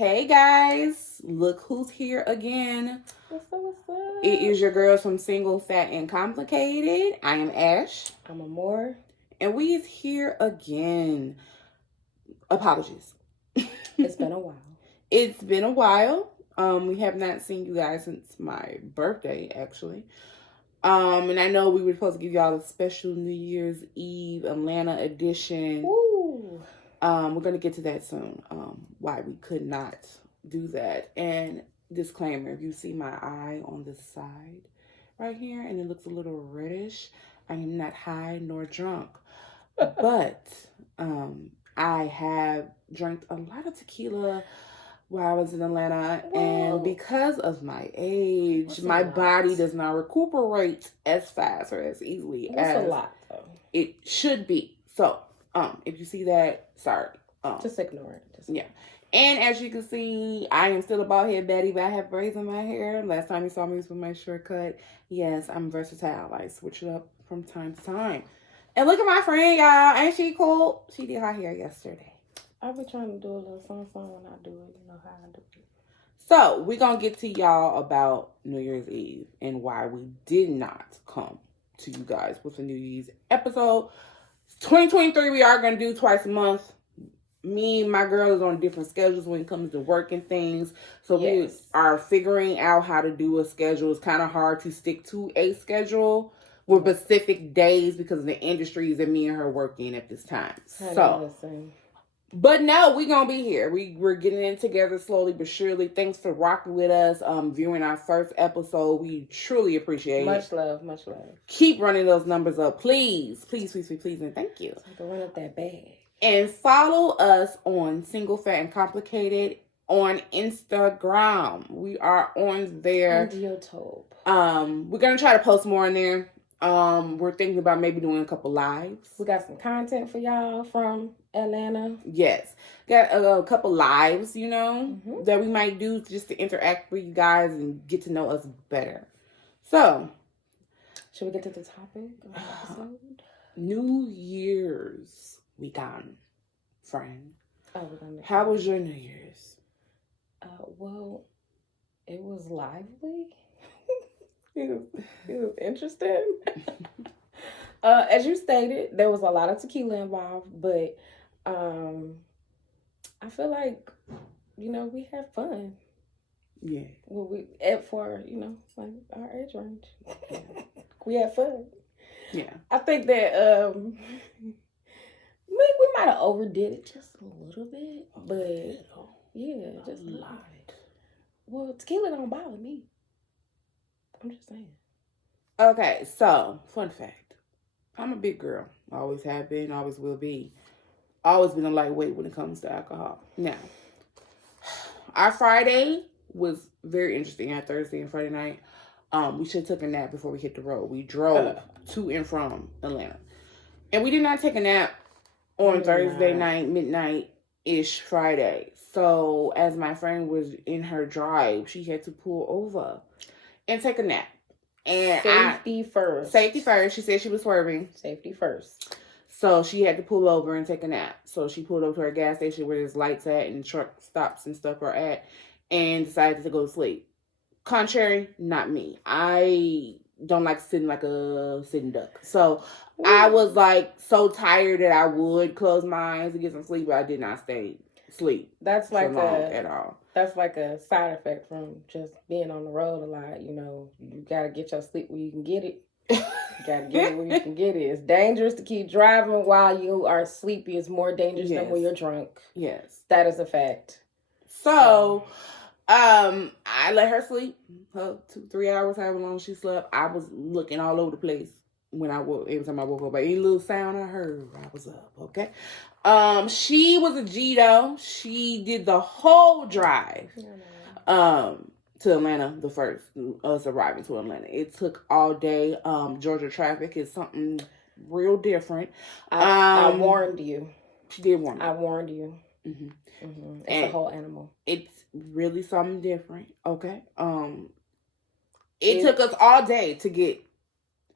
Hey guys, look who's here again. What's up? It is your girls from Single, Fat, and Complicated. I am Ash. I'm Amore. And we is here again. Apologies. It's been a while. It's been a while. We have not seen you guys since my birthday, actually. And I know we were supposed to give y'all a special New Year's Eve Atlanta edition. Woo! We're going to get to that soon. Why we could not do that. And disclaimer, if you see my eye on the side right here and it looks a little reddish, I am not high nor drunk. But I have drank a lot of tequila while I was in Atlanta. Whoa. And because of my age, my body does not recuperate as fast or as easily as a lot, though. It should be. So, if you see that, sorry. Just ignore it. Yeah. And as you can see, I am still a bald head Betty, but I have braids in my hair. Last time you saw me was with my short cut. Yes, I'm versatile. I switch it up from time to time. And look at my friend, y'all. Ain't she cool? She did her hair yesterday. I'll be trying to do a little something when I do it. You know how I do it. So, we're going to get to y'all about New Year's Eve and why we did not come to you guys with a New Year's episode. 2023, we are going to do twice a month. Me and my girl is on different schedules when it comes to work and things. So we are figuring out how to do a schedule. It's kind of hard to stick to a schedule with specific days because of the industries that me and her work in at this time. But no, we're going to be here. We're getting in together slowly but surely. Thanks for rocking with us, viewing our first episode. We truly appreciate it. Much love. Keep running those numbers up, please. Please, and thank you. So I can run up that bag. And follow us on Single, Fat, and Complicated on Instagram. We are on there. On YouTube. We're going to try to post more on there. We're thinking about maybe doing a couple lives. We got some content for y'all from Atlanta. Yes. Got a couple lives, that we might do just to interact with you guys and get to know us better. So. Should we get to the topic of the episode? New Year's weekend, friend. How was your New Year's? Well, it was lively. It was interesting. As you stated, there was a lot of tequila involved, but I feel like, we had fun. Yeah. Well, for like our age range. We had fun. Yeah. I think that we might have overdid it just a little bit, but yeah, just a lot. Well, tequila don't bother me. I'm just saying. Okay, so fun fact: I'm a big girl. Always have been. Always will be. Always been a lightweight when it comes to alcohol. Now, our Friday was very interesting. Our Thursday and Friday night, we should have took a nap before we hit the road. We drove to and from Atlanta, and we did not take a nap on Thursday night, midnight-ish Friday. So, as my friend was in her drive, she had to pull over and take a nap. And Safety first. She said she was swerving. Safety first. So, she had to pull over and take a nap. So, she pulled over to her gas station where there's lights at and truck stops and stuff are at and decided to go to sleep. Contrary, not me. I don't like sitting like a sitting duck. So, I was like so tired that I would close my eyes to get some sleep, but I did not stay asleep. That's like at all. That's like a side effect from just being on the road a lot. You gotta get your sleep where you can get it. You gotta get it where you can get it. It's dangerous to keep driving while you are sleepy. It's more dangerous than when you're drunk. Yes, that is a fact. So, I let her sleep. 2-3 hours, however long she slept. I was looking all over the place. When I woke, every time I woke up, any little sound I heard, I was up. Okay. She was a G though. She did the whole drive, to Atlanta. The first us arriving to Atlanta, it took all day. Georgia traffic is something real different. I warned you. She did warn me. I warned you. Mm-hmm. Mm-hmm. It's a whole animal. It's really something different. Okay. It took us all day to get.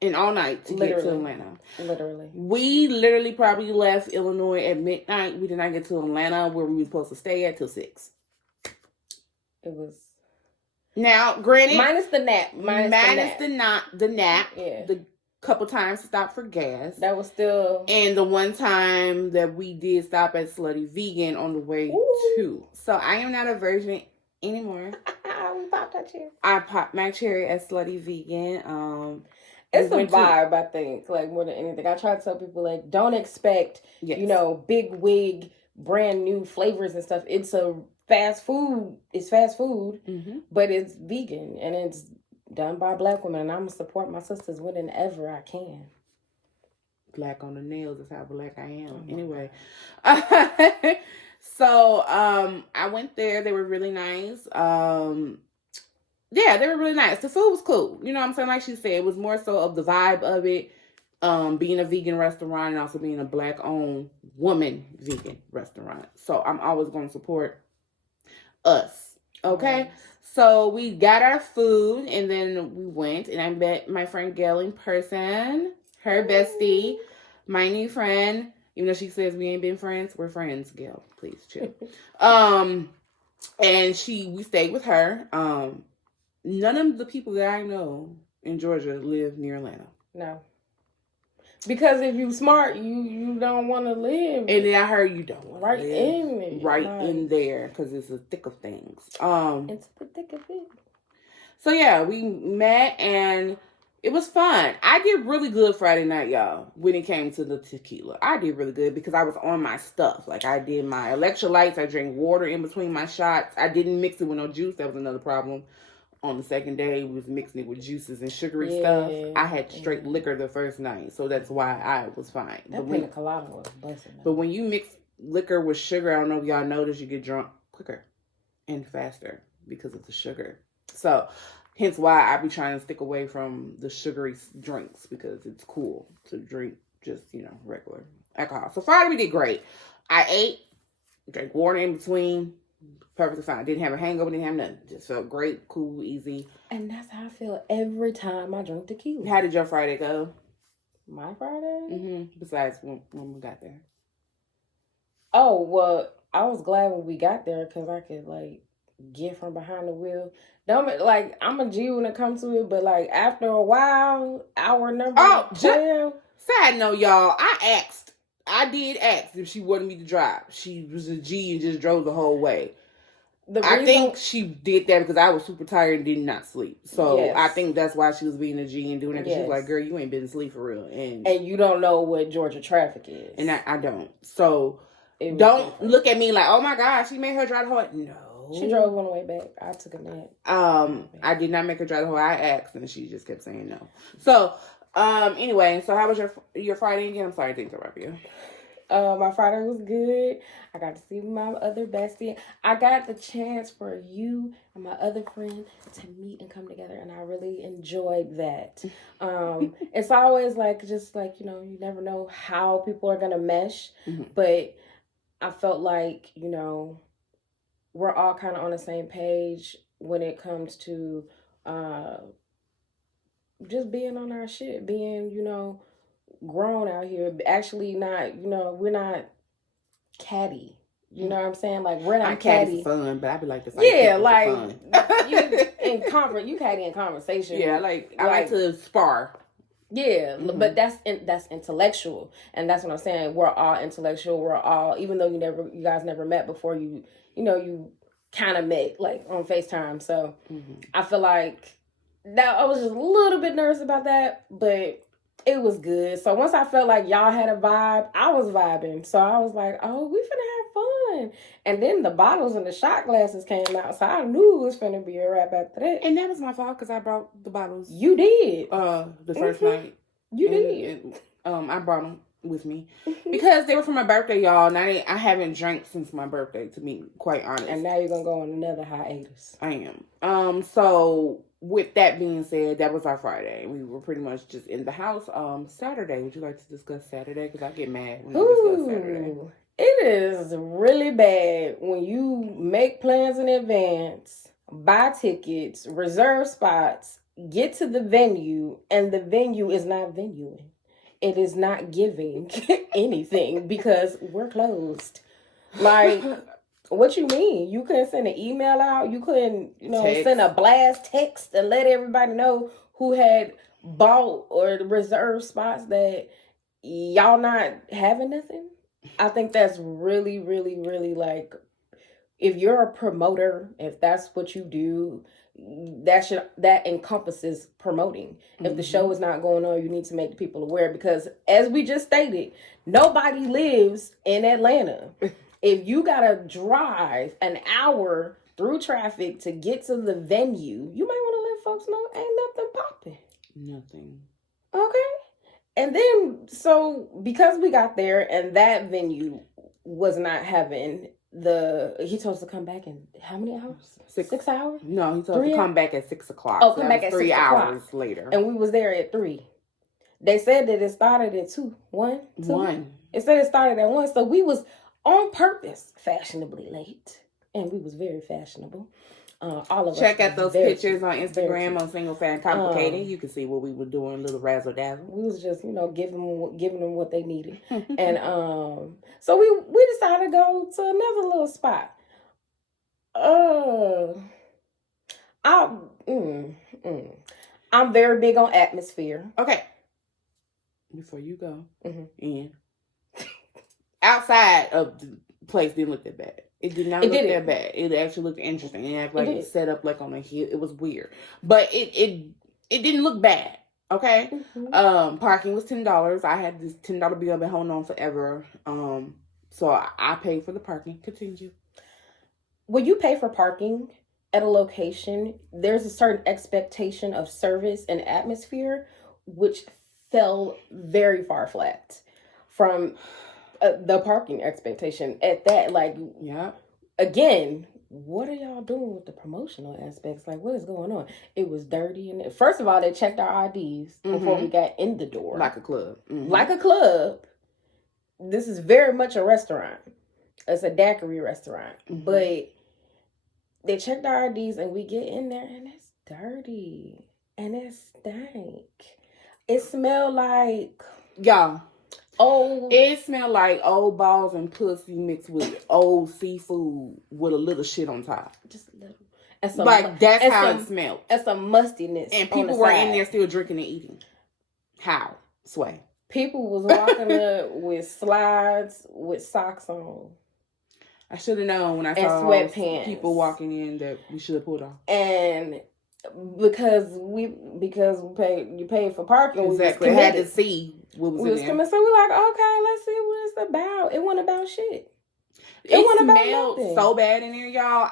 And all night to get to Atlanta. Literally. We literally probably left Illinois at midnight. We did not get to Atlanta where we were supposed to stay at till 6. It was. Now, granted, minus the nap. The nap. Yeah. The couple times to stop for gas. That was still. And the one time that we did stop at Slutty Vegan on the way to. So I am not a virgin anymore. We popped that cherry. I popped my cherry at Slutty Vegan. It's a vibe, I think, like more than anything. I try to tell people, like, don't expect, big wig, brand new flavors and stuff. It's a fast food. It's fast food, but it's vegan and it's done by Black women, and I'm gonna support my sisters whenever I can. Black on the nails is how Black I am. Anyway, so I went there. They were really nice. Yeah, they were really nice. The food was cool. You know what I'm saying? Like she said, it was more so of the vibe of it. Being a vegan restaurant and also being a Black-owned woman vegan restaurant. So I'm always going to support us. Okay? Nice. So we got our food and then we went and I met my friend Gail in person. Her bestie. My new friend. Even though she says we ain't been friends, we're friends, Gail. Please chill. And we stayed with her. None of the people that I know in Georgia live near Atlanta. No. Because if you smart, you don't want to live. And then I heard you don't want right to live in it. Right in there. Because it's the thick of things. It's the thick of it. So yeah, we met and it was fun. I did really good Friday night, y'all, when it came to the tequila. I did really good because I was on my stuff. Like I did my electrolytes. I drank water in between my shots. I didn't mix it with no juice. That was another problem. On the second day, we was mixing it with juices and sugary stuff. I had straight liquor the first night, so that's why I was fine. That pina colada was busting. But when you mix liquor with sugar, I don't know if y'all notice, you get drunk quicker and faster because of the sugar. So, hence why I be trying to stick away from the sugary drinks because it's cool to drink just, regular alcohol. So Friday we did great. I ate, drank water in between. Perfectly fine. Didn't have a hangover, didn't have nothing. Just felt great, cool, easy. And that's how I feel every time I drink tequila. How did your Friday go? My Friday? Besides when we got there. Oh, well, I was glad when we got there because I could, get from behind the wheel. I'm a G when it comes to it, but, after a while, hour number 12. Side note, y'all, I did ask if she wanted me to drive. She was a G and just drove the whole way. I think she did that because I was super tired and did not sleep. So I think that's why she was being a G and doing that. Yes. She was like, girl, you ain't been asleep for real. And you don't know what Georgia traffic is. And I don't. So don't look at me like, oh my God, she made her drive the whole. No. She drove on the way back. I took a nap. I did not make her drive the whole. I asked and she just kept saying no. So, anyway, so how was your Friday again? I'm sorry to interrupt you. My Friday was good. I got to see my other bestie. I got the chance for you and my other friend to meet and come together, and I really enjoyed that. It's always you never know how people are gonna mesh, but I felt like we're all kind of on the same page when it comes to just being on our shit, being grown out here. Actually not, we're not catty. You know what I'm saying? We're not catty. For fun, but I be like to fight for fun. You catty in conversation. Yeah, I like to spar. Yeah, but that's intellectual, and that's what I'm saying. We're all intellectual. We're all, even though you guys never met before, you kind of met on FaceTime. So I feel like that I was just a little bit nervous about that, but it was good. So once I felt like y'all had a vibe, I was vibing. So I was like, oh, we finna have fun. And then the bottles and the shot glasses came out. So I knew it was finna be a wrap after that. And that was my fault because I brought the bottles. You did. The first night. You did. I brought them with me. Because they were for my birthday, y'all. And I haven't drank since my birthday, to be quite honest. And now you're going to go on another hiatus. I am. So with that being said, that was our Friday. We were pretty much just in the house. Saturday, would you like to discuss Saturday? Because I get mad when I discuss Saturday. It is really bad when you make plans in advance, buy tickets, reserve spots, get to the venue, and the venue is not venuing. It is not giving anything because we're closed. What you mean? You couldn't send an email out? You couldn't, Text. send a blast text and let everybody know who had bought or reserved spots that y'all not having nothing? I think that's really, really, really like, if you're a promoter, if that's what you do, that encompasses promoting. If the show is not going on, you need to make the people aware, because as we just stated, nobody lives in Atlanta. If you gotta drive an hour through traffic to get to the venue, you might want to let folks know ain't nothing popping. Nothing. Okay. And then, so because we got there and that venue was not having he told us to come back in how many hours? 6 hours? No, he told us to come back at 6 o'clock. Oh, come back at 3 hours later. And we was there at 3. They said that it started at 2. 1? 2? 1. It said it started at 1. So we was on purpose fashionably late. And we was very fashionable. All of Check us out those pictures on Instagram on Single Fan Complicated. You can see what we were doing, a little razzle dazzle. We was just, giving them what they needed. And so we decided to go to another little spot. I'm very big on atmosphere. Okay. Before you go in, outside of the place didn't look that bad. It did not look that bad. It actually looked interesting. It acted like it set up like on a hill. It was weird, but it didn't look bad. Okay. Parking was $10. I had this $10 bill I've been holding on forever. So I paid for the parking. Continue. When you pay for parking at a location, there's a certain expectation of service and atmosphere, which fell very far flat from the parking expectation at that. Like, yeah. Again, what are y'all doing with the promotional aspects? Like, what is going on? It was dirty. And first of all, they checked our IDs before we got in the door. Like a club. Like a club. This is very much a restaurant. It's a daiquiri restaurant. But they checked our IDs and we get in there and it's dirty. And it stank. It smelled like... Y'all. Oh, it smelled like old balls and pussy mixed with old seafood with a little shit on top. Just a little. That's how it smelled. And some mustiness. And people were in there still drinking and eating. How? Sway. People was walking up with slides with socks on. I should have known when I saw sweatpants. People walking in that we should have pulled off. And because you paid for parking, exactly. We had to see what was in there. Coming, so we're like, okay, let's see what it's about. It wasn't about shit. It smelled so bad in there, y'all.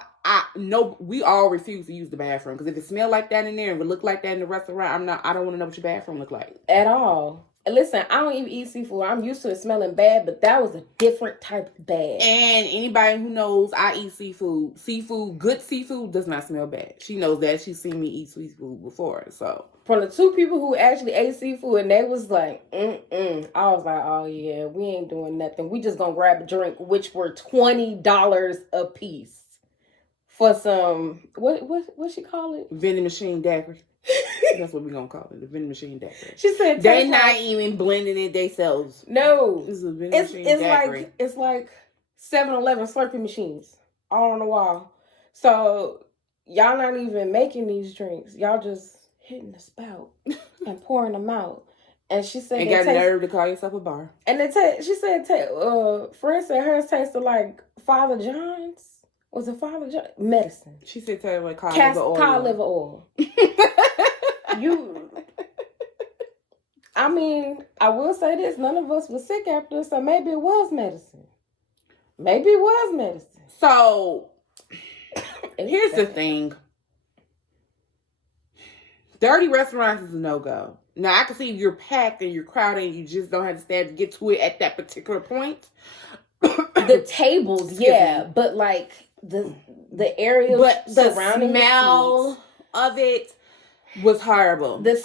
We all refuse to use the bathroom because if it smelled like that in there and it looked like that in the restaurant, I don't want to know what your bathroom looked like at all. And listen, I don't even eat seafood. I'm used to it smelling bad, but that was a different type of bad. And anybody who knows I eat seafood, good seafood does not smell bad. She knows that. She's seen me eat seafood before, so. From the 2 people who actually ate seafood, and they was like, I was like, oh yeah, we ain't doing nothing. We just gonna grab a drink, which were $20 a piece for some, what she call it? Vending machine daiquiri. That's what we're gonna call it, the vending machine daiquiri. She said they're not even blending it themselves. No, this is a vending machine daiquiri. It's like 7-Eleven Slurpee machines all on the wall. So y'all not even making these drinks. Y'all just hitting the spout and pouring them out. And she said, and got nerve to call yourself a bar. And she said, friend said hers tasted like Father John's. Was it Father John? Medicine. She said, "Tell like Cod-Liver oil." I mean, I will say this: none of us was sick after, so maybe it was medicine. So here's the thing: dirty restaurants is a no-go. Now I can see if you're packed and you're crowded and you just don't have the staff to get to it at that particular point. The tables, yeah, but like the area, but surrounding the smell of it was horrible. The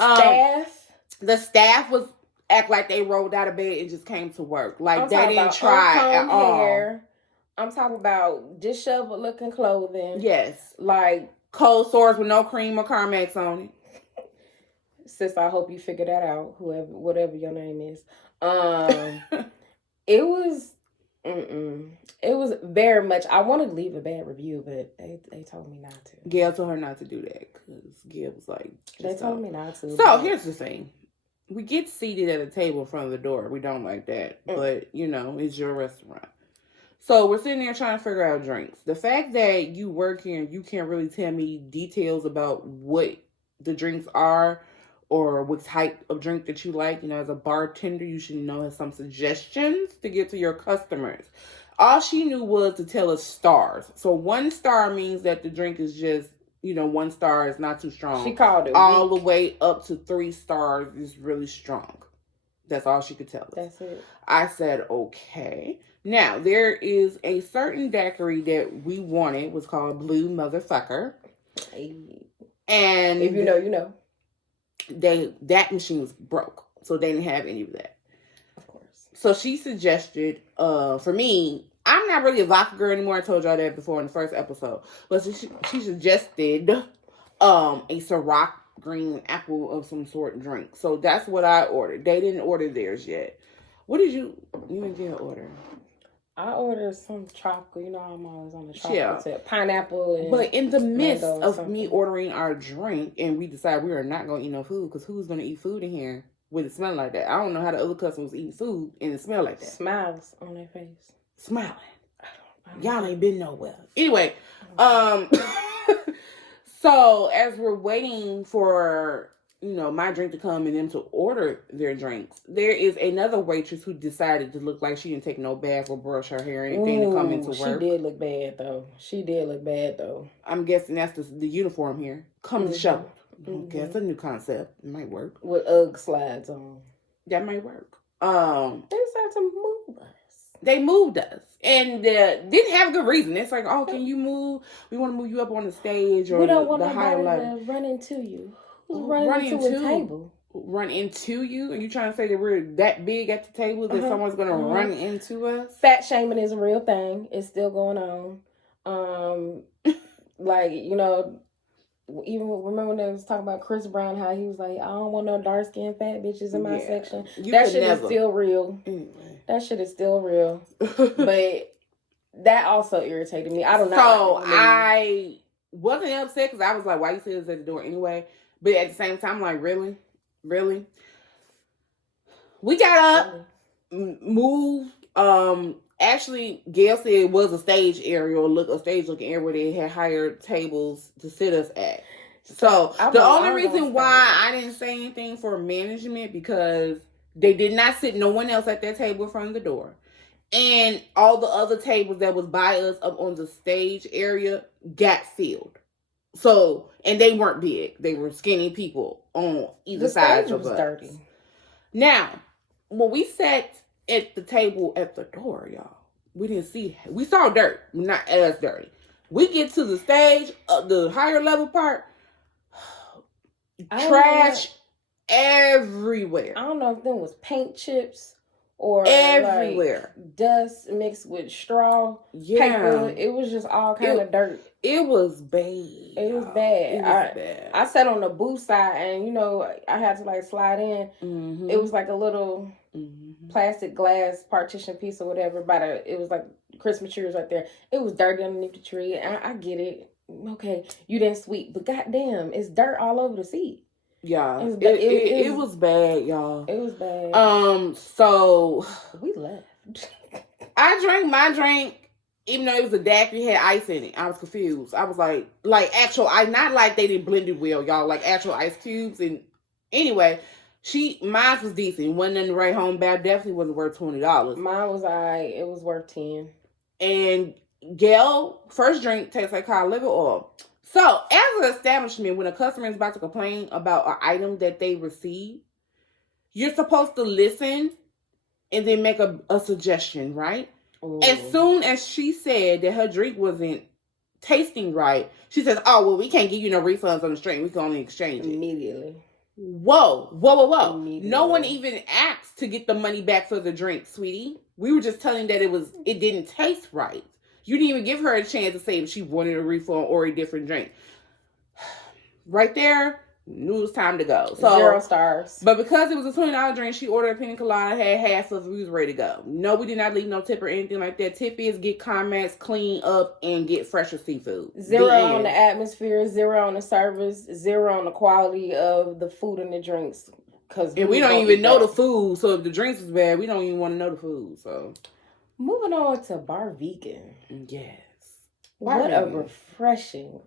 staff was act like they rolled out of bed and just came to work. Like they didn't try at all. I'm talking about disheveled looking clothing. Yes, like cold sores with no cream or Carmex on it. Sis, I hope you figure that out. Whatever your name is. It was It was very much. I wanted to leave a bad review, but they told me not to. Gail told her not to do that because Gail was like, they told me not to. So here's the thing: we get seated at a table in front of the door. We don't like that, but it's your restaurant. So we're sitting there trying to figure out drinks. The fact that you work here and you can't really tell me details about what the drinks are or what type of drink that you like, as a bartender, you should have some suggestions to give to your customers. All she knew was to tell us stars. So 1 star means that the drink is just, 1 star is not too strong. She called it all weak. The way up to 3 stars is really strong. That's all she could tell us. That's it. I said, okay. Now, there is a certain daiquiri that we wanted. It was called Blue Motherfucker. And if you know, you know. That machine was broke. So they didn't have any of that. Of course. So she suggested, for me, I'm not really a vodka girl anymore. I told y'all that before in the first episode. But she suggested a Ciroc green apple of some sort drink. So that's what I ordered. They didn't order theirs yet. What did you and Gail order? I ordered some chocolate. I'm always on the chocolate tip. Pineapple and but in the midst of something. Me ordering our drink and we decide we are not going to eat no food because who's going to eat food in here with it smelling like that? I don't know how the other customers eat food and it smell like that. Smiles on their face. Smiling. I don't Y'all ain't been nowhere. Anyway, so as we're waiting for my drink to come and them to order their drinks, there is another waitress who decided to look like she didn't take no bath or brush her hair or anything to come into work. She did look bad though. I'm guessing that's the uniform here. Come to show. Okay, that's a new concept. It might work. With UGG slides on. That might work. They decided to move us. They moved us. And didn't have a good reason. It's like, oh, can you move? We want to move you up on the stage or we don't want the higher level. To run into you. Run into a table. Run into you? Are you trying to say that we're that big at the table that someone's going to run into us? Fat shaming is a real thing. It's still going on. Even remember when they was talking about Chris Brown, how he was like, I don't want no dark skinned fat bitches in my section. That shit is still real. Anyway. That shit is still real. But that also irritated me. I don't know. So I wasn't upset because I was like, why you say this at the door anyway? But at the same time, I'm like, really? Really? We got up, moved. Actually, Gail said it was a stage area or a stage looking area where they had higher tables to sit us at. So the only reason why I didn't say anything for management because they did not sit no one else at that table in front of the door. And all the other tables that was by us up on the stage area got filled. So, and they weren't big. They were skinny people on either side of us. Dirty. Now, when we sat at the table at the door, y'all, we saw dirt, not as dirty. We get to the stage, the higher level part, trash everywhere. I don't know if them was paint chips or everywhere, like dust mixed with straw, paper. It was just all kind of dirt. It was bad. It was bad. I sat on the booth side, and I had to like slide in. Mm-hmm. It was like a little plastic glass partition piece or whatever. It was like Christmas trees right there. It was dirty underneath the tree. And I get it. Okay, you didn't sweep, but goddamn, it's dirt all over the seat. Yeah, it was bad, y'all. It was bad. So we left. I drank my drink, even though it was a daiquiri, had ice in it. I was confused. I was like actual ice, not like they didn't blend it well, y'all. Like actual ice cubes. And anyway, mine was decent. Wasn't nothing to write home about. Definitely wasn't worth $20. Mine was it was worth $10. And Gail, first drink tastes like Cod-Liver oil. So, as an establishment, when a customer is about to complain about an item that they receive, you're supposed to listen and then make a suggestion, right? Ooh. As soon as she said that her drink wasn't tasting right, she says, oh, well, we can't give you no refunds on the drink. We can only exchange it. Immediately. Whoa. No one even asked to get the money back for the drink, sweetie. We were just telling that it didn't taste right. You didn't even give her a chance to say if she wanted a refund or a different drink. Right there, Knew it was time to go. So 0 stars. But because it was a $20 drink, she ordered a pina colada, had half of it, we was ready to go. No, we did not leave no tip or anything like that. Tip is get Carmex, clean up, and get fresher seafood. 0 on the atmosphere, 0 on the service, 0 on the quality of the food and the drinks. And we don't even know the food, so if the drinks is bad, we don't even want to know the food. So, moving on to Bar Vegan. Yes. What a refreshing.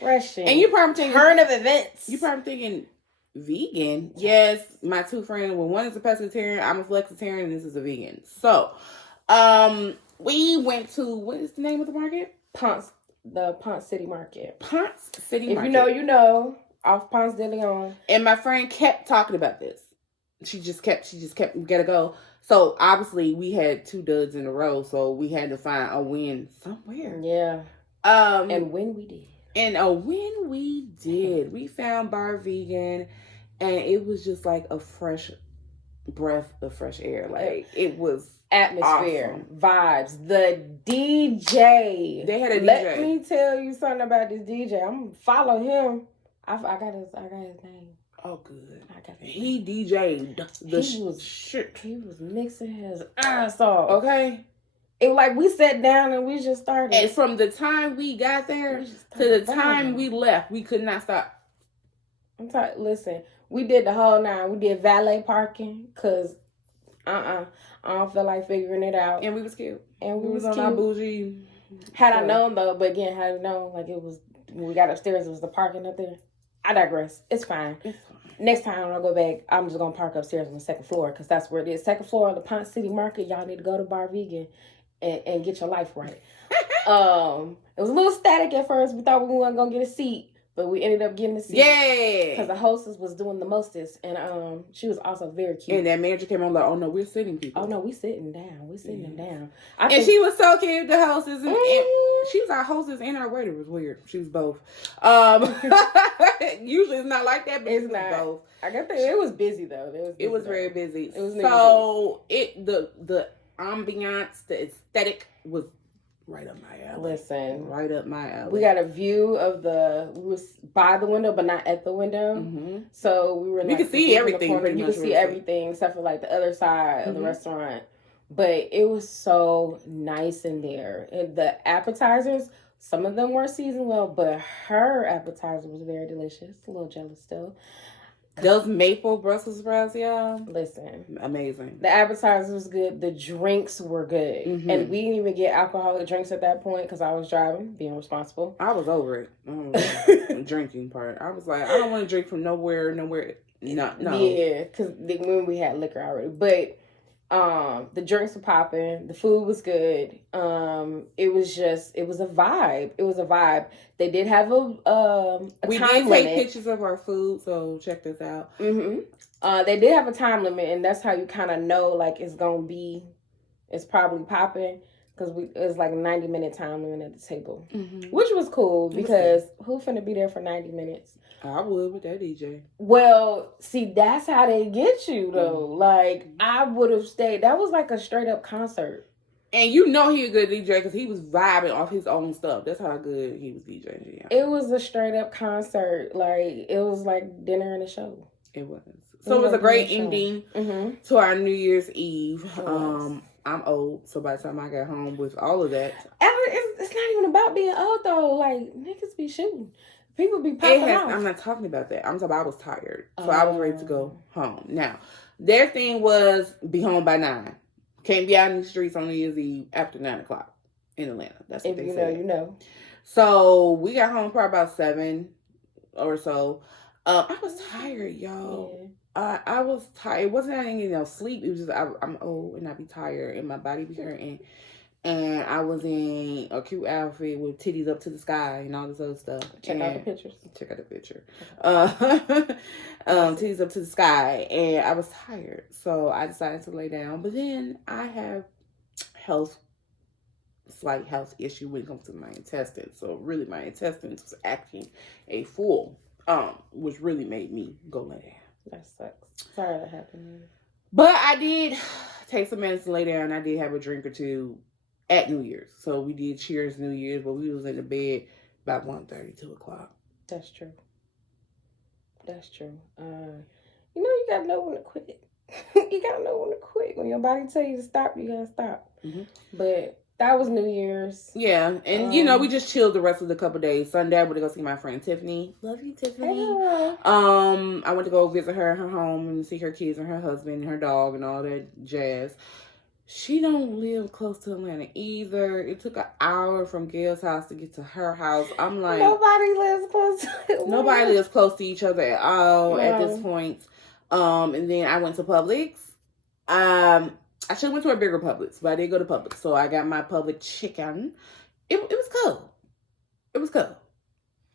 And you probably thinking turn of events. You probably thinking vegan. Yes, my two friends. Well, one is a pescatarian, I'm a flexitarian, and this is a vegan. So, we went to, what is the name of the market? The Ponce City Market. Ponce City Market. If you know, you know. Off Ponce de Leon. And my friend kept talking about this. She just kept, we gotta go. So obviously we had 2 duds in a row, so we had to find a win somewhere. Yeah. And when we did. We found Bar Vegan, and it was just like a fresh breath of fresh air. Like, it was atmosphere, awesome. Vibes. The DJ. They had a DJ. Let me tell you something about this DJ. I'm gonna follow him. I got his name. Oh, good. I got his he name. DJ'd shit. He was mixing his ass off. Okay. It was like we sat down and we just started. And from the time we got there to the time we left, we could not stop. Listen, we did the whole 9. We did valet parking because I don't feel like figuring it out. And we was cute. And we was on cute. our bougie. Had I known though, but again, had I known, like it was when we got upstairs, it was the parking up there. I digress. It's fine. Next time when I go back, I'm just gonna park upstairs on the 2nd floor because that's where it is. 2nd floor of the Ponce City Market. Y'all need to go to Bar Vegan and get your life right. It was a little static at first. We thought we weren't gonna get a seat, but we ended up getting a seat. Yeah, because the hostess was doing the mostest, and she was also very cute. And that manager came on like, "Oh no, we're sitting people. Oh no, we sitting down. We sitting down." And she was so cute. The hostess, and she was our hostess and our waiter. Was weird. She was both. Usually it's not like that, but it's not both. I got that. It was busy though. It was very busy. It was so the ambiance, the aesthetic was right up my alley. Listen, right up my alley. We got a view of we was by the window, but not at the window. Mm-hmm. So we were. You could see everything. You could see everything except for like the other side of the restaurant. But it was so nice in there. And the appetizers, some of them were seasoned well, but her appetizer was very delicious. A little jealous still. Those maple Brussels sprouts, y'all. Listen. Amazing. The appetizer was good. The drinks were good. Mm-hmm. And we didn't even get alcoholic drinks at that point because I was driving, being responsible. I was over it. The drinking part. I was like, I don't want to drink from nowhere. No. Yeah, because when we had liquor already. But the drinks were popping. The food was good. It was a vibe. It was a vibe. They did have a we time did limit. Take pictures of our food, so check this out. Mm-hmm. They did have a time limit, and that's how you kind of know like it's probably popping because it was like a 90-minute time limit at the table, which was cool because who finna be there for 90 minutes? I would with that DJ. Well, see, that's how they get you though. Like I would have stayed. That was like a straight up concert. And you know he a good DJ because he was vibing off his own stuff. That's how good he was DJing. Yeah. It was a straight up concert. Like it was like dinner and a show. It was. So it was a great ending to our New Year's Eve. I'm old, so by the time I got home with all of that, it's not even about being old though. Like niggas be shooting. People be popping off. I'm not talking about that. I'm talking about I was tired. So I was ready to go home. Now, their thing was be home by 9. Can't be out in the streets on New Year's Eve after 9 o'clock in Atlanta. That's what they said. If you know. So we got home probably about 7 or so. I was tired, y'all. Yeah. I was tired. It wasn't that I didn't get sleep. It was just I'm old and I be tired and my body be hurting. And I was in a cute outfit with titties up to the sky and all this other stuff. Check out the picture. Titties up to the sky. And I was tired. So I decided to lay down. But then I have slight health issue when it comes to my intestines. So really my intestines was acting a fool. Which really made me go lay down. That sucks. Sorry that happened. But I did take some minutes to lay down. I did have a drink or two at New Year's. So we did cheers New Year's, but we was in the bed about 1:30, 2 o'clock. That's true. That's true. You gotta know when to quit. You gotta know when to quit. When your body tell you to stop, you gotta stop. Mm-hmm. But that was New Year's. Yeah, and we just chilled the rest of the couple days. Sunday, I went to go see my friend Tiffany. Love you, Tiffany. Hey, I went to go visit her at her home and see her kids and her husband and her dog and all that jazz. She don't live close to Atlanta either. It took an hour from Gail's house to get to her house. I'm like, nobody lives close to Atlanta. Nobody lives close to each other at all at this point. And then I went to Publix. I should have went to a bigger Publix, but I did go to Publix. So I got my Publix chicken. It was cool. It was cool.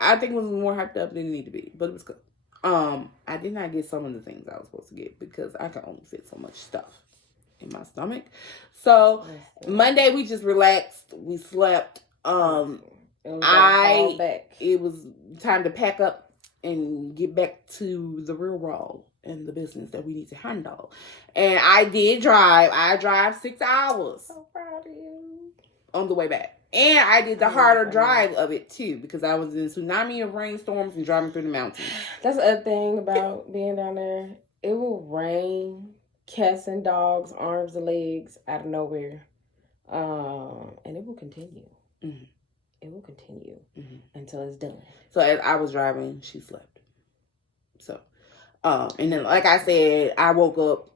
I think it was more hyped up than it needed to be, but it was cool. I did not get some of the things I was supposed to get because I could only fit so much stuff in my stomach. So Monday we just relaxed. We slept. It was time to pack up and get back to the real world and the business that we need to handle. And I did drive. I drive 6 hours. So proud of you. On the way back. And I did the harder drive of it too because I was in a tsunami of rainstorms and driving through the mountains. That's the other thing about being down there. It will rain, cats and dogs, arms and legs out of nowhere. And it will continue. Mm-hmm. It will continue until it's done. So as I was driving, she slept. So, and then like I said, I woke up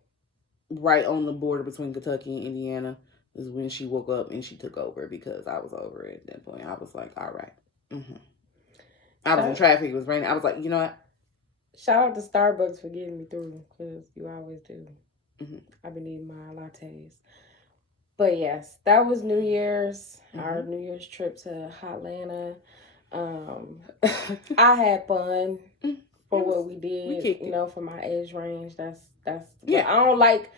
right on the border between Kentucky and Indiana. Is when she woke up and she took over because I was over at that point. I was like, all right. Mm-hmm. I was in traffic. It was raining. I was like, you know what? Shout out to Starbucks for getting me through because you always do. Mm-hmm. I've been eating my lattes. But yes, that was New Year's, our New Year's trip to Atlanta. I had fun for what we did. For my age range. That's yeah. I don't like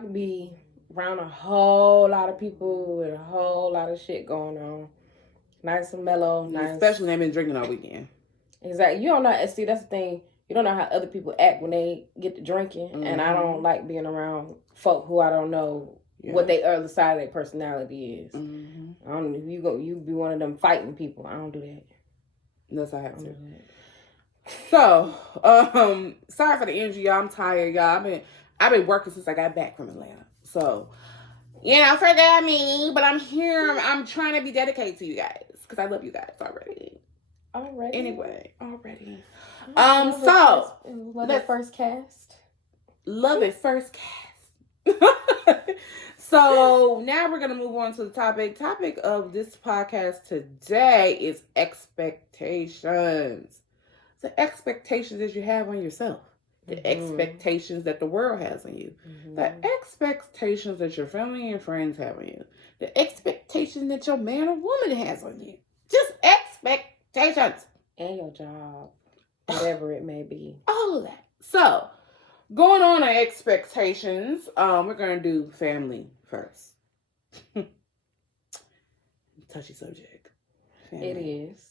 to be around a whole lot of people with a whole lot of shit going on. Nice and mellow. Nice. Especially when they've been drinking all weekend. Exactly. You don't know. See, that's the thing. You don't know how other people act when they get to drinking, and I don't like being around folk who I don't know. Yeah. What they other side of their personality is. Mm-hmm. I don't know. You be one of them fighting people. I don't do that. Unless I have to. So, sorry for the energy, y'all. I'm tired, y'all. I've been working since I got back from Atlanta. So, forgive me, but I'm here. I'm trying to be dedicated to you guys because I love you guys already. Anyway, already. Love it first cast. Love it first cast. So now we're going to move on to the topic. Topic of this podcast today is expectations. The expectations that you have on yourself. The expectations that the world has on you. The expectations that your family and friends have on you. The expectations that your man or woman has on you. Just expectations. And your job. Whatever it may be. All of that. So, going on to expectations, we're going to do family first. Touchy subject. Family. It is.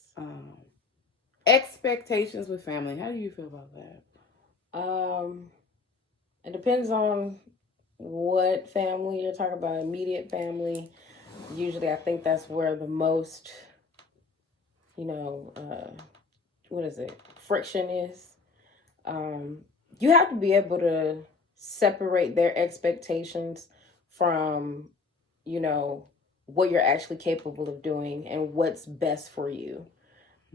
Expectations with family. How do you feel about that? It depends on what family you're talking about. Immediate family. Usually I think that's where the most, friction is. You have to be able to separate their expectations from, what you're actually capable of doing and what's best for you.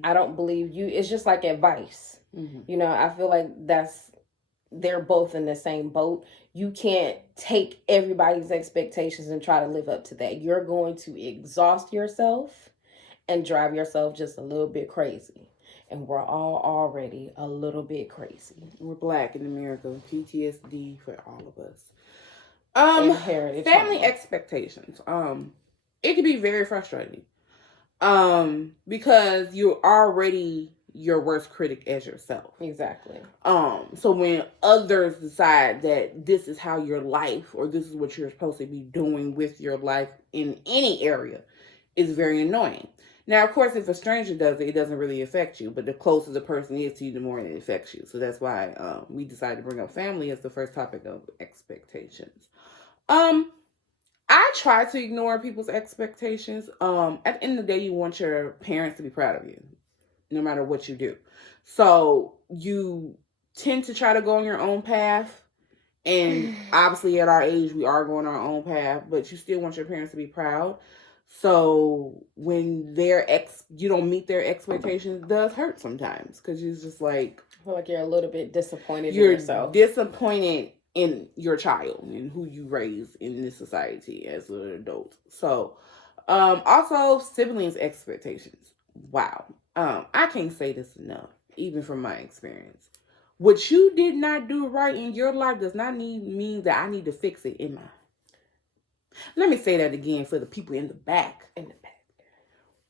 I don't believe it's just like advice. Mm-hmm. I feel like they're both in the same boat. You can't take everybody's expectations and try to live up to that. You're going to exhaust yourself and drive yourself just a little bit crazy. And we're all already a little bit crazy. We're Black in America. PTSD for all of us. Inherited family expectations. It can be very frustrating. Because you're already your worst critic as yourself. Exactly. So when others decide that this is how your life or this is what you're supposed to be doing with your life in any area is very annoying. Now, of course, if a stranger does it, it doesn't really affect you. But the closer the person is to you, the more it affects you. So that's why we decided to bring up family as the first topic of expectations. I try to ignore people's expectations. At the end of the day, you want your parents to be proud of you. no matter what you do. So you tend to try to go on your own path. And obviously at our age, we are going our own path, but you still want your parents to be proud. So when you don't meet their expectations, it does hurt sometimes because you're just like, I feel like you're a little bit disappointed in you're yourself. disappointed in your child and who you raise in this society as an adult. So, also siblings' expectations. Wow. I can't say this enough, even from my experience. What you did not do right in your life does not mean that I need to fix it in mine. Let me say that again for the people in the back.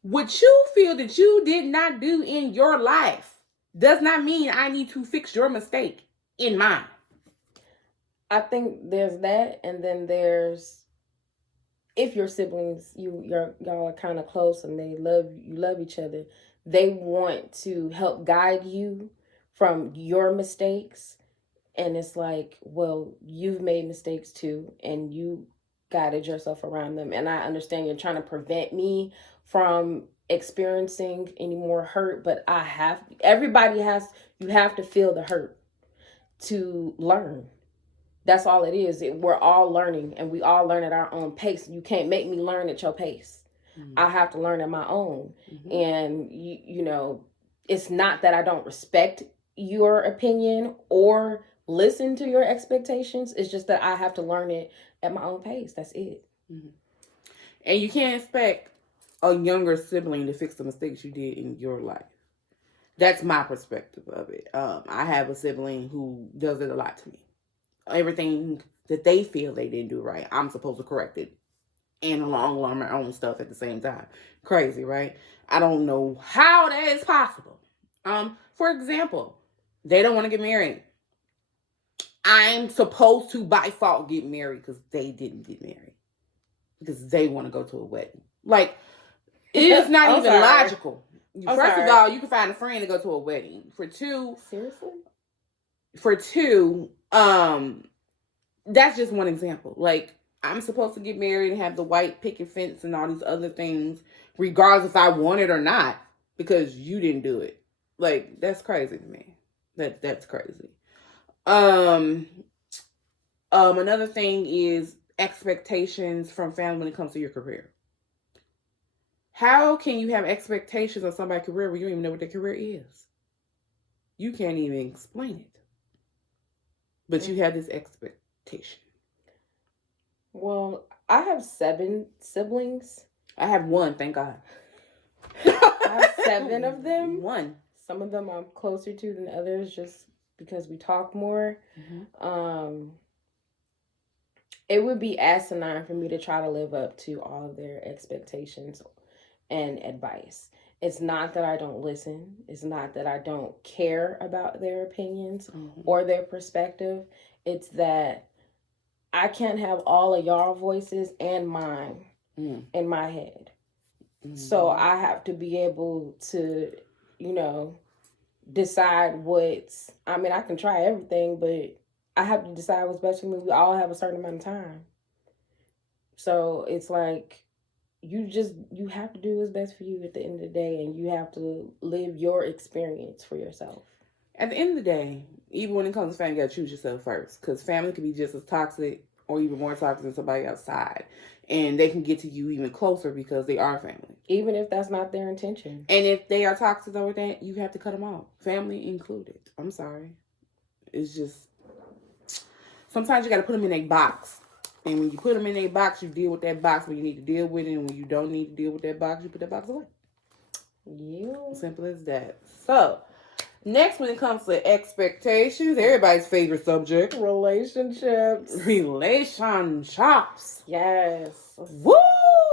What you feel that you did not do in your life does not mean I need to fix your mistake in mine. I think there's that, and then there's if your siblings, y'all are kind of close and you love each other, they want to help guide you from your mistakes. And it's like, well, you've made mistakes too, and you guided yourself around them. And I understand you're trying to prevent me from experiencing any more hurt, but you have to feel the hurt to learn. That's all it is. We're all learning, and we all learn at our own pace. You can't make me learn at your pace. Mm-hmm. I have to learn at my own. Mm-hmm. And, you know, it's not that I don't respect your opinion or listen to your expectations. It's just that I have to learn it at my own pace. That's it. Mm-hmm. And you can't expect a younger sibling to fix the mistakes you did in your life. That's my perspective of it. I have a sibling who does it a lot to me. Everything that they feel they didn't do right, I'm supposed to correct it and along learn my own stuff at the same time. Crazy, right? I don't know how that is possible. For example, they don't want to get married. I'm supposed to by fault get married because they didn't get married because they want to go to a wedding. Like, it is not even logical. First of all, you can find a friend to go to a wedding. For two, that's just one example. Like, I'm supposed to get married and have the white picket fence and all these other things, regardless if I want it or not, because you didn't do it. Like, that's crazy to me. That's crazy. Another thing is expectations from family when it comes to your career. How can you have expectations of somebody's career when you don't even know what their career is? You can't even explain it. But you have this expectation. Well, I have 7 siblings. I have 1, thank God. I have 7 of them. 1. Some of them I'm closer to than others just because we talk more. Mm-hmm. It would be asinine for me to try to live up to all of their expectations and advice. It's not that I don't listen. It's not that I don't care about their opinions or their perspective. It's that I can't have all of y'all voices and mine in my head. Mm-hmm. So I have to be able to, decide I can try everything, but I have to decide what's best for me. We all have a certain amount of time. So it's like, you have to do what's best for you at the end of the day, and you have to live your experience for yourself. At the end of the day, even when it comes to family, you got to choose yourself first, because family can be just as toxic or even more toxic than somebody outside, and they can get to you even closer because they are family. Even if that's not their intention. And if they are toxic over that, you have to cut them off, family included. I'm sorry. It's just, sometimes you got to put them in a box. And when you put them in a box, you deal with that box when you need to deal with it. And when you don't need to deal with that box, you put that box away. Yeah. Simple as that. So, next, when it comes to expectations, everybody's favorite subject. Relationships. Yes. Woo!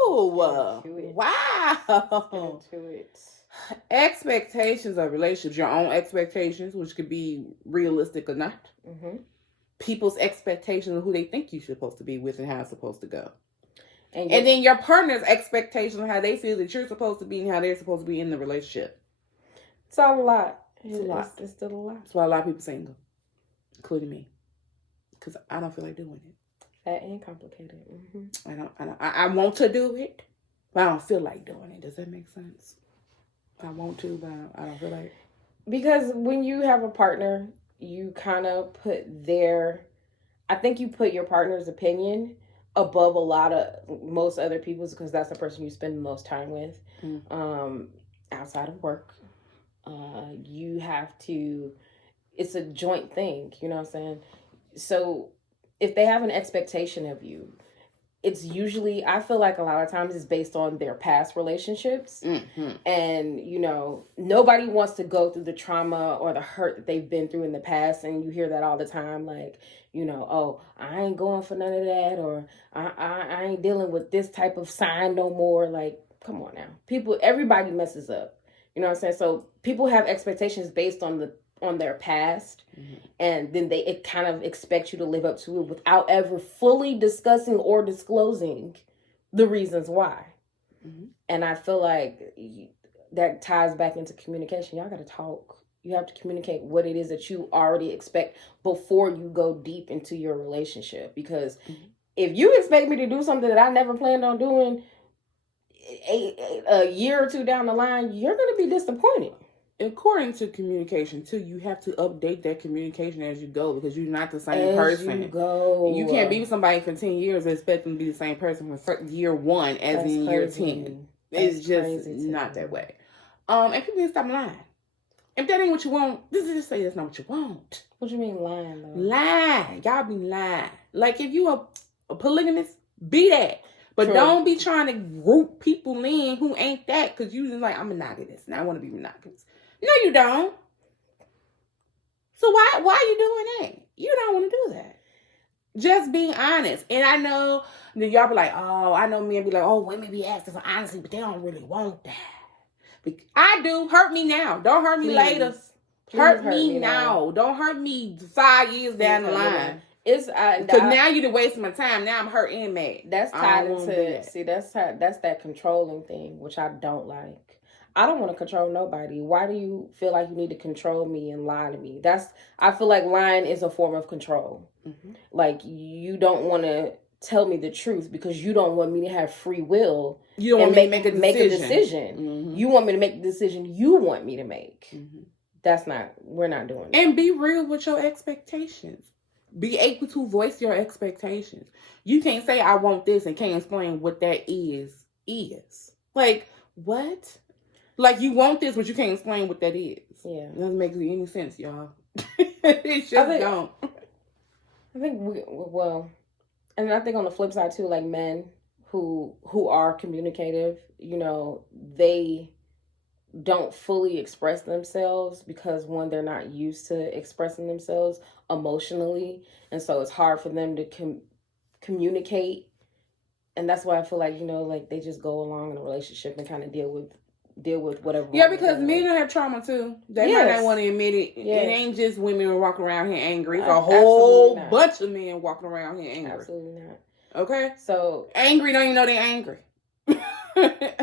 Wow. Into it. Expectations of relationships. Your own expectations, which could be realistic or not. Mm-hmm. People's expectations of who they think you're supposed to be with and how it's supposed to go. And then your partner's expectations of how they feel that you're supposed to be and how they're supposed to be in the relationship. It's all a lot. It's a lot. It's still a lot. That's why a lot of people single, including me, because I don't feel like doing it. Fat and complicated. Mm-hmm. I want to do it, but I don't feel like doing it. Does that make sense? I want to, but I don't feel like. Because when you have a partner, you kind of I think you put your partner's opinion above most other people's because that's the person you spend the most time with. Outside of work, you have to, it's a joint thing, you know what I'm saying? So if they have an expectation of you, it's usually, I feel like a lot of times it's based on their past relationships. And, nobody wants to go through the trauma or the hurt that they've been through in the past. And you hear that all the time, like, oh, I ain't going for none of that, or I ain't dealing with this type of sign no more. Like, come on now. Everybody messes up. You know what I'm saying? So people have expectations based on their past, and then it kind of expects you to live up to it without ever fully discussing or disclosing the reasons why. And I feel like that ties back into communication. Y'all got to talk. You have to communicate what it is that you already expect before you go deep into your relationship. Because if you expect me to do something that I never planned on doing a year or two down the line, you're going to be disappointed. According to communication too, you have to update that communication as you go, because you're not the same person. You can't be with somebody for 10 years and expect them to be the same person for year 1 as in year 10. It's just not that way. And people need to stop lying. If that ain't what you want, just say that's not what you want. What you mean lying though? Lie. Y'all be lying. Like if you a polygamist, be that. But don't be trying to group people in who ain't that, because you just like, I'm monogamous and I want to be monogamous. No, you don't. So why are you doing that? You don't want to do that. Just being honest. And I know that y'all be like, oh, I know men be like, oh, women be asking for honesty, but they don't really want that. But I do. Hurt me now. Don't hurt me later. Hurt me now. Don't hurt me 5 years down the line. Because now you're wasting my time. Now I'm hurt and mad. That's tied into that's that controlling thing, which I don't like. I don't want to control nobody. Why do you feel like you need to control me and lie to me? I feel like lying is a form of control. Like, you don't want to tell me the truth because you don't want me to have free will. You don't want me to make a decision. You want me to make the decision you want me to make. We're not doing that. And be real with your expectations. Be able to voice your expectations. You can't say I want this and can't explain what that is. Like, what? Like, you want this, but you can't explain what that is. Yeah. It doesn't make any sense, y'all. It just don't. I think, and I think on the flip side, too, like men who are communicative, they don't fully express themselves because, one, they're not used to expressing themselves emotionally. And so it's hard for them to communicate. And that's why I feel like, like they just go along in a relationship and kind of deal with whatever. Yeah, because men don't have trauma too. They might not want to admit it. Yeah. It ain't just women walking around here angry. It's a whole bunch of men walking around here angry. Absolutely not. Okay? So angry, don't even know they're angry.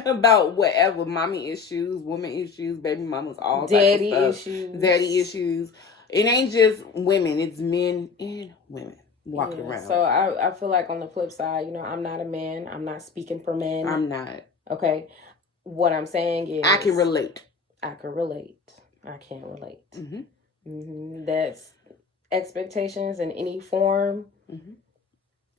About whatever. Mommy issues, woman issues, baby mamas, all daddy types of stuff. Daddy issues. It ain't just women. It's men and women walking around. So I feel like on the flip side, I'm not a man. I'm not speaking for men. I'm not. Okay? What I'm saying is, I can relate. I can't relate. That's expectations in any form.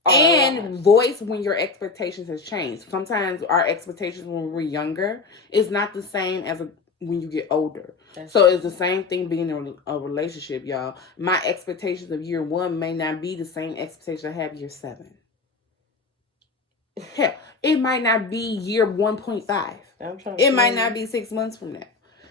And voice when your expectations has changed. Sometimes our expectations when we're younger is not the same as when you get older. So it's the same thing being in a relationship, y'all. My expectations of year 1 may not be the same expectation I have year 7. Hell, it might not be year 1.5. It might not be 6 months from now.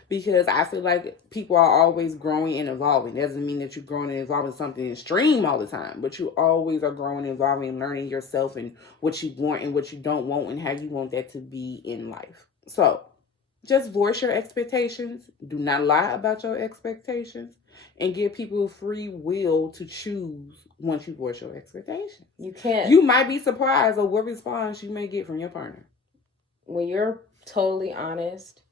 Because I feel like people are always growing and evolving. It doesn't mean that you're growing and evolving something extreme all the time. But you always are growing and evolving and learning yourself and what you want and what you don't want and how you want that to be in life. So, just voice your expectations. Do not lie about your expectations. And give people free will to choose once you voice your expectations. You might be surprised at what response you may get from your partner. When you're totally honest,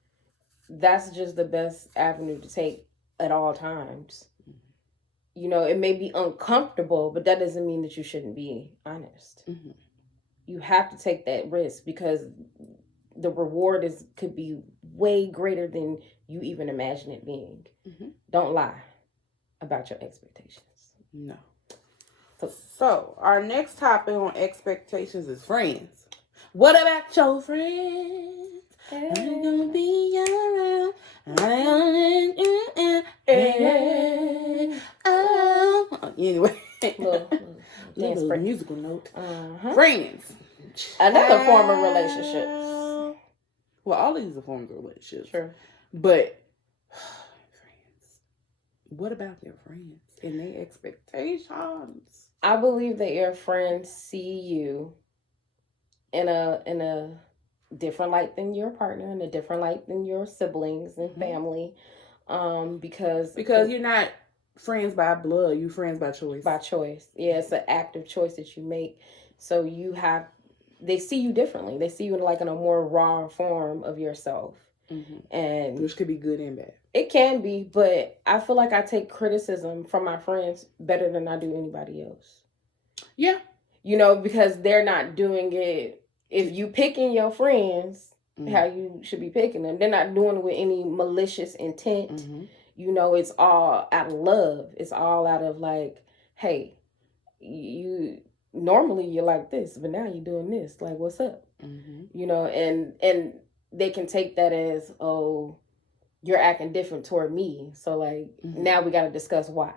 that's just the best avenue to take at all times. It may be uncomfortable, but that doesn't mean that you shouldn't be honest. You have to take that risk because the reward could be way greater than you even imagine it being. Don't lie about your expectations. No. So our next topic on expectations is friends. What about your friends? Are they gonna be around? Anyway, little musical note. Friends. Another form of relationships. Well, all of these are forms of relationships. Sure. But friends. What about their friends and their expectations? I believe that your friends see you in a different light than your partner, in a different light than your siblings and family. Because you're not friends by blood, you friends by choice. By choice. Yeah, it's an active choice that you make. So they see you differently. They see you in a more raw form of yourself. And which could be good and bad. It can be, but I feel like I take criticism from my friends better than I do anybody else. Yeah. Because they're not doing it. If you picking your friends how you should be picking them, they're not doing it with any malicious intent. It's all out of love. It's all out of hey, normally you're like this, but now you're doing this. What's up? And they can take that as, oh, you're acting different toward me. So now we got to discuss why.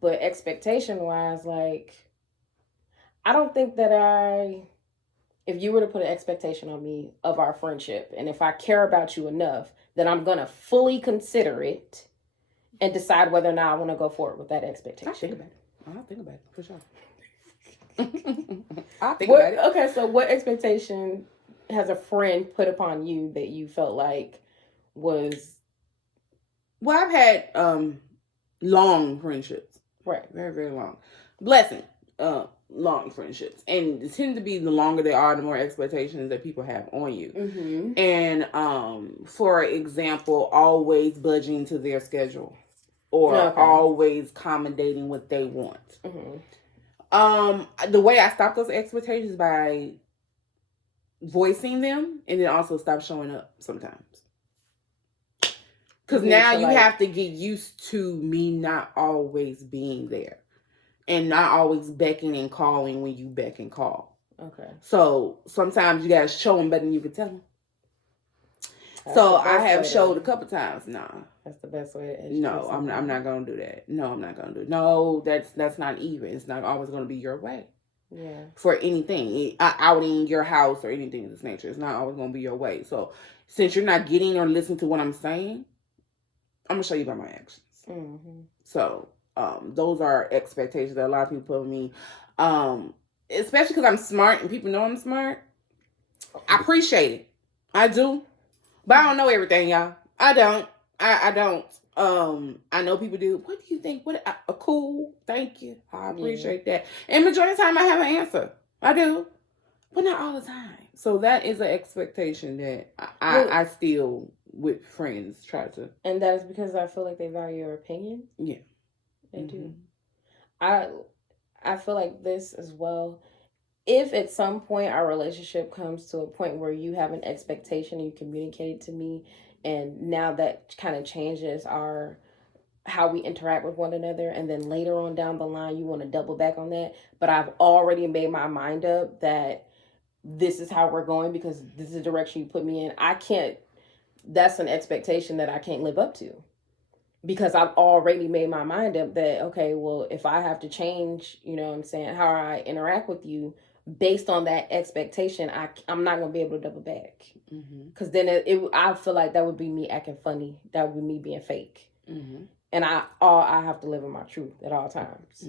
But expectation wise, I don't think that if you were to put an expectation on me of our friendship, and if I care about you enough, then I'm going to fully consider it and decide whether or not I want to go forward with that expectation. I'll think about it, for sure. I'll think about it. Okay, so what expectation has a friend put upon you that you felt like was... Well, I've had long friendships. Right. Very, very long. Blessing. Long friendships, and it tend to be the longer they are, the more expectations that people have on you. And for example, always budging to their schedule, or always accommodating what they want. The way I stop those expectations by voicing them, and then also stop showing up sometimes, because now you have to get used to me not always being there. And not always becking and calling when you beck and call. Okay. So sometimes you gotta show them better than you can tell them. So I have showed a couple times. Nah, that's the best way to educate. No, I'm not gonna do that. No, I'm not gonna do it. No, that's not even. It's not always gonna be your way. Yeah. For anything, outing your house or anything of this nature, it's not always gonna be your way. So since you're not getting or listening to what I'm saying, I'm gonna show you by my actions. So. Those are expectations that a lot of people put on me. Especially because I'm smart and people know I'm smart. I appreciate it. I do. But I don't know everything, y'all. I don't. I don't. I know people do. What do you think? Cool. Thank you. I appreciate that. And majority of the time I have an answer. I do. But not all the time. So that is an expectation that I still, with friends, try to. And that is because I feel like they value your opinion? Yeah. They do. I feel like this as well. If at some point our relationship comes to a point where you have an expectation and you communicate it to me, and now that kind of changes how we interact with one another, and then later on down the line you want to double back on that, but I've already made my mind up that this is how we're going because this is the direction you put me in, that's an expectation that I can't live up to. Because I've already made my mind up that, okay, well, if I have to change, how I interact with you based on that expectation, I'm not going to be able to double back. Because then I feel like that would be me acting funny. That would be me being fake. And I have to live in my truth at all times.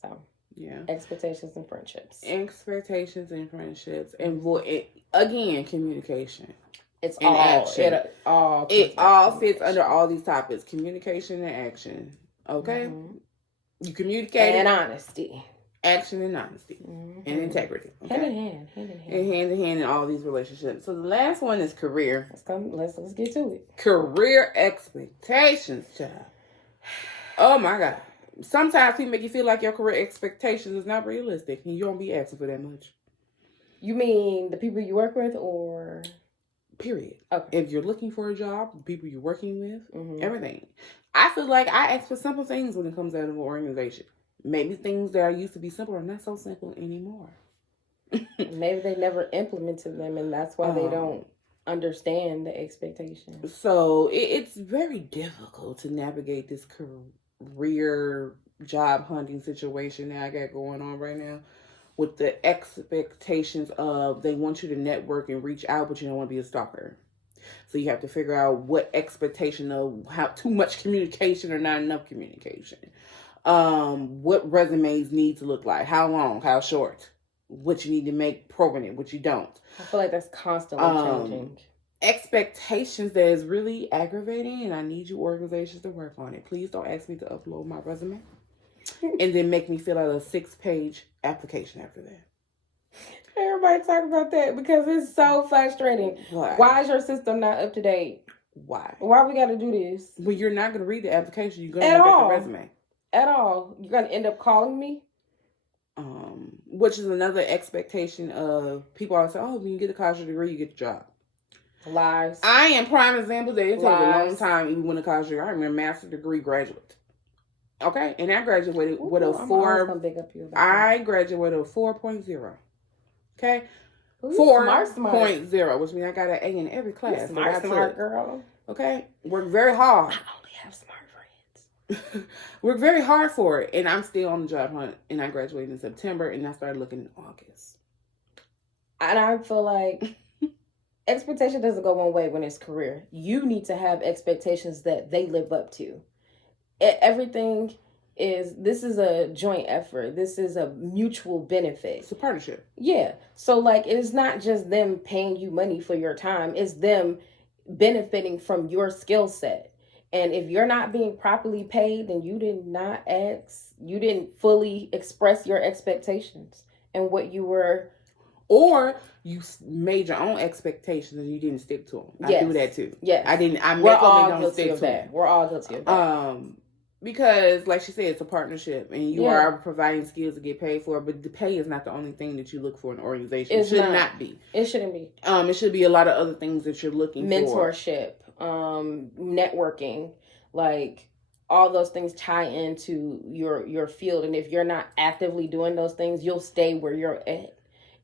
So, yeah. Expectations and friendships. And again, communication. It's all action. It all fits under all these topics: communication and action. Okay, you communicate and honesty, action and honesty, and integrity. Okay? Hand in hand in all these relationships. So the last one is career. Let's get to it. Career expectations, child. Oh my God! Sometimes people make you feel like your career expectations is not realistic, and you don't be asking for that much. You mean the people you work with, or? Period. Okay. If you're looking for a job, the people you're working with, Mm-hmm. everything. I feel like I ask for simple things when it comes out of an organization. Maybe things that used to be simple are not so simple anymore. Maybe they never implemented them, and that's why they don't understand the expectations. So it's very difficult to navigate this career job hunting situation that I got going on right now, with the expectations of they want you to network and reach out, but you don't want to be a stalker. So you have to figure out what expectation of how too much communication or not enough communication. What resumes need to look like, how long, how short, what you need to make prominent, what you don't. I feel like that's constantly changing. Expectations that is really aggravating, and I need you organizations to work on it. Please don't ask me to upload my resume and then make me fill out a 6-page application after that. Everybody talk about that because it's so frustrating. Why is your system not up to date? Why we got to do this? Well, you're not going to read the application. You're going to look at the resume. At all. You're going to end up calling me? Which is another expectation of people always say, oh, when you get a college degree, you get the job. Lies. I am prime example that it takes a long time even when a college degree. I remember master's degree graduate. Okay? And I graduated with a 4. I graduated with a 4.0. Okay? 4.0, which means I got an A in every class. Smart girl. Okay? Work very hard. I only have smart friends. Work very hard for it. And I'm still on the job hunt. And I graduated in September. And I started looking in August. And I feel like expectation doesn't go one way when it's career. You need to have expectations that they live up to. Everything this is a joint effort. This is a mutual benefit. It's a partnership. Yeah. So like, it's not just them paying you money for your time. It's them benefiting from your skill set. And if you're not being properly paid, then you didn't fully express your expectations and what you were. Or you made your own expectations and you didn't stick to them. I do that too. Yes. We're all guilty of that. We're all guilty of that. Because, like she said, it's a partnership, and you are providing skills to get paid for. But the pay is not the only thing that you look for in an organization. It should not be. It shouldn't be. It should be a lot of other things that you're looking for. Mentorship, networking, like all those things tie into your field. And if you're not actively doing those things, you'll stay where you're at.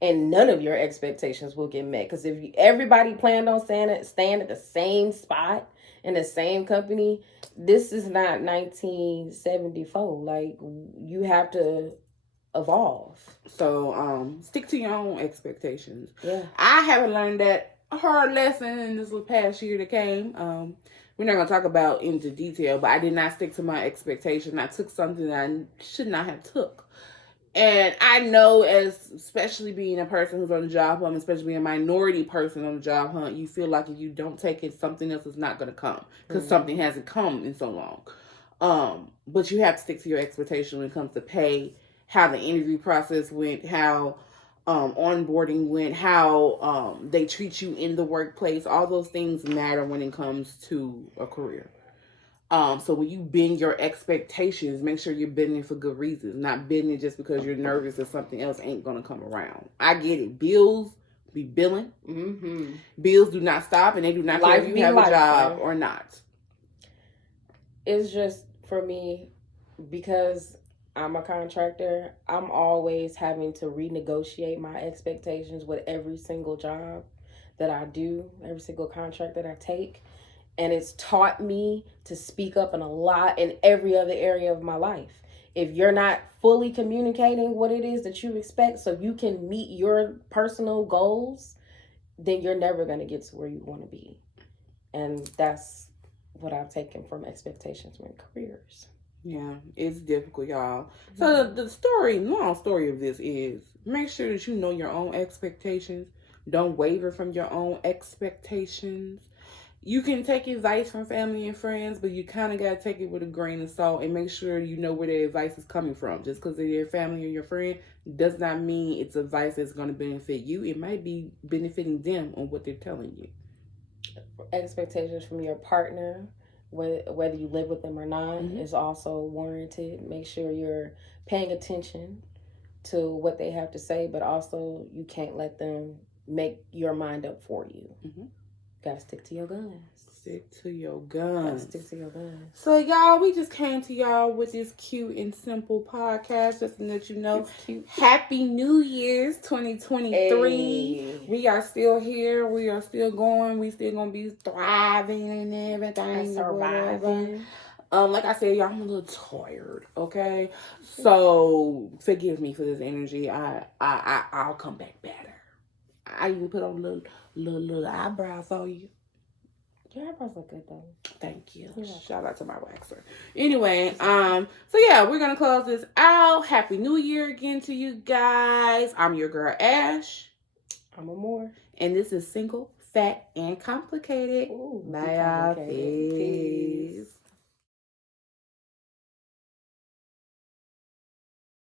And none of your expectations will get met. Because if everybody planned on staying at the same spot in the same company, this is not 1974. Like, you have to evolve. So, stick to your own expectations. Yeah. I haven't learned that hard lesson in this past year that came. We're not going to talk about into detail, but I did not stick to my expectation. I took something that I should not have took. And I know, especially being a person who's on the job hunt, especially being a minority person on the job hunt, you feel like if you don't take it, something else is not going to come because something hasn't come in so long. But you have to stick to your expectation when it comes to pay, how the interview process went, how onboarding went, how they treat you in the workplace. All those things matter when it comes to a career. So when you bend your expectations, make sure you're bending for good reasons, not bending just because you're nervous that something else ain't going to come around. I get it. Bills be billing. Mm-hmm. Bills do not stop, and they do not care if you have a job or not. It's just, for me, because I'm a contractor, I'm always having to renegotiate my expectations with every single job that I do, every single contract that I take. And it's taught me to speak up in every other area of my life. If you're not fully communicating what it is that you expect so you can meet your personal goals, then you're never going to get to where you want to be. And that's what I've taken from expectations in careers. Yeah, it's difficult, y'all. So the long story of this is make sure that you know your own expectations. Don't waver from your own expectations. You can take advice from family and friends, but you kind of got to take it with a grain of salt and make sure you know where their advice is coming from. Just because they're your family or your friend does not mean it's advice that's going to benefit you. It might be benefiting them on what they're telling you. Expectations from your partner, whether you live with them or not, is also warranted. Make sure you're paying attention to what they have to say, but also you can't let them make your mind up for you. Mm-hmm. Gotta stick to your guns. Stick to your guns. Stick to your guns. So, y'all, we just came to y'all with this cute and simple podcast just to let you know. Happy New Year's 2023. Hey. We are still here. We are still going. We still going to be thriving and everything. And surviving. Like I said, y'all, I'm a little tired, okay? So, forgive me for this energy. I'll come back better. I even put on little eyebrows on you. Your eyebrows look good though. Thank you. Shout out to my waxer. Anyway, so yeah, we're gonna close this out. Happy New Year again to you guys. I'm your girl Ash. I'm Amore. And this is Single, Fat, and Complicated. Ooh, bye y'all. Peace.